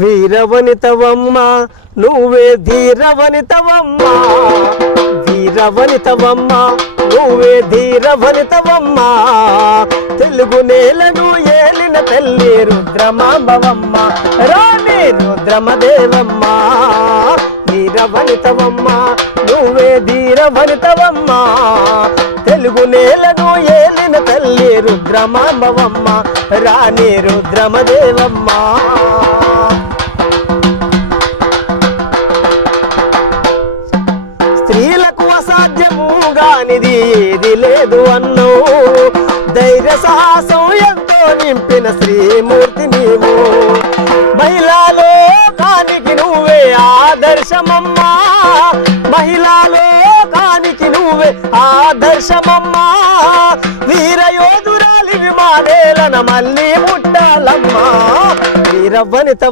వీరవనితవమ్మ నువ్వే ధీరవనితవమ్మ, వీరవనితవమ్మ నువ్వే ధీరవనితవమ్మ, తెలుగు నేలను ఏలిన తల్లి రుద్రమాంబవమ్మ, రాణి రుద్రమదేవమ్మ. వీరవనితవమ్మ నువ్వే ధీరవనితవమ్మ, తెలుగు నేలను ఏలిన తల్లి రుద్రమాంబవమ్మ, రాణి రుద్రమదేవమ్మ. స్త్రీలకు అసాధ్యముగానిది ఏది లేదు అన్నో, ధైర్య సాహసం ఎంతో నింపిన శ్రీమూర్తి నీవు, మహిళలో కానికి నువ్వే ఆదర్శమమ్మా, మహిళలో కానికి నువ్వే ఆదర్శమమ్మా, వీరయోధురాలి విమానేలన మళ్ళీ ముట్టాలమ్మా, వీరవనిత